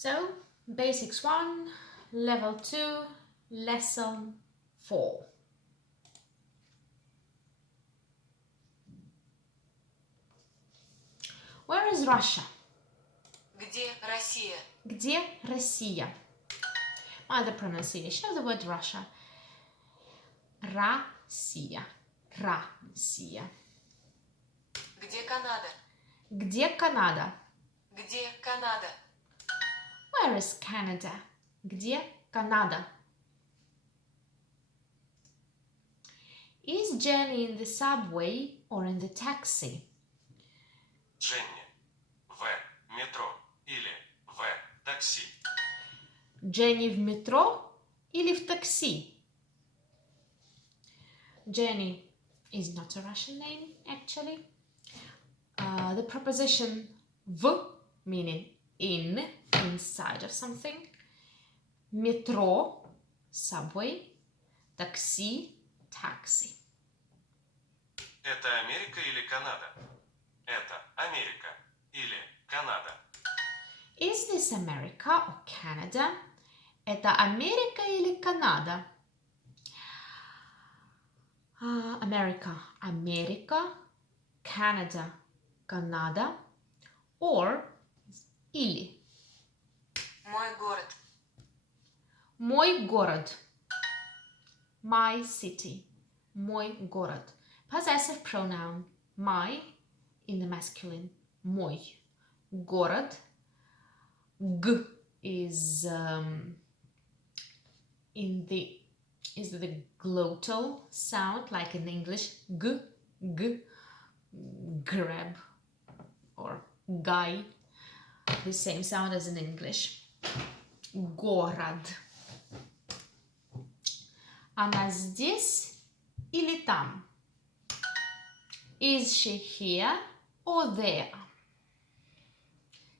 So, Basics 1, Level 2, Lesson 4. Where is Russia? Где Россия? Где Россия? The pronunciation of the word Russia. Россия. Россия. Где Канада? Где Канада? Где Канада? Where is Canada? Где Канада? Is Jenny in the subway or in the taxi? Дженни в метро или в такси. Jenny в метро или в такси? Jenny is not a Russian name, actually. The preposition в, meaning in, inside of something. Metro, subway. Такси, taxi. Это Америка или Канада? Это Америка или Канада? Is this America or Canada? Это Америка или Канада? America, Америка, Canada, Канада, or или. Мой город. Мой город. My city. Мой город. Possessive pronoun. My in the masculine. Мой. Город. G is the glottal sound, like in English. G, g, grab or guy. The same sound as in English. Город. Она здесь или там? Is she here or there?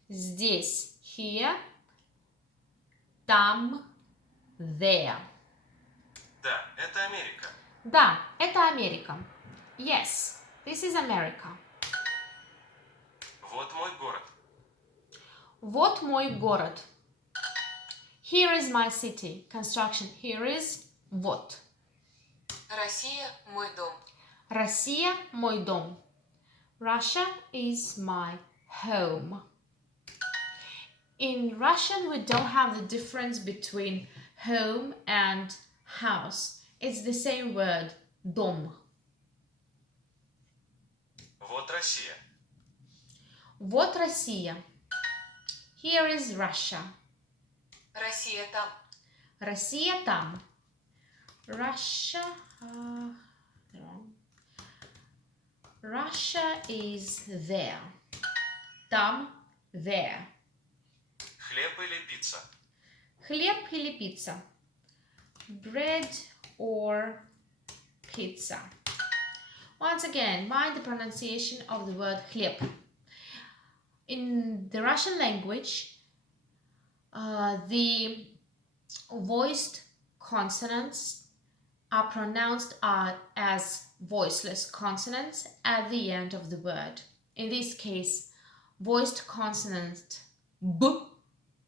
Здесь, here. Там, there. Да, это Америка. Да, это Америка. Yes, this is America. Вот мой город. Вот мой город. Here is my city. Construction. Here is вот. Россия – мой дом. Россия – мой дом. Russia is my home. In Russian, we don't have the difference between home and house. It's the same word, дом. Вот Россия. Вот Россия. Here is Russia. Россия там. Россия там. Russia, Russia is there. Там, there. Хлеб или пицца? Хлеб или пицца? Bread or pizza? Once again, mind the pronunciation of the word хлеб. In the Russian language, the voiced consonants are pronounced as voiceless consonants at the end of the word. In this case, voiced consonant B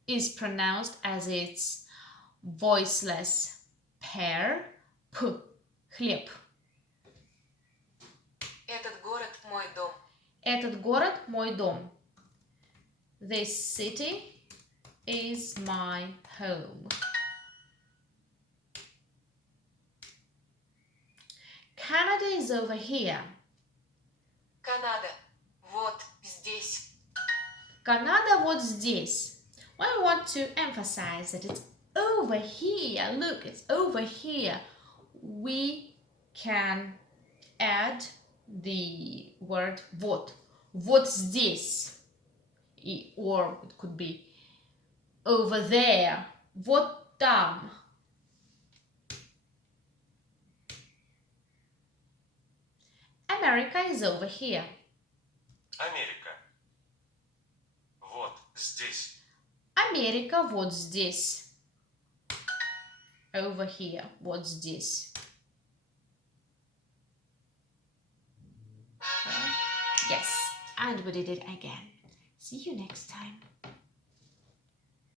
is pronounced as its voiceless pair P, хлеб. Этот город – мой дом. Этот город – мой дом. This city is my home. Canada is over here. Канада – вот здесь. Canada вот здесь. When we want to emphasize that it's over here, look, it's over here, we can add the word вот. Вот здесь. Or it could be over there. Вот там. America is over here. Америка. Вот здесь. Америка вот здесь. Over here. Вот здесь. Yes, and we did it again. See you next time.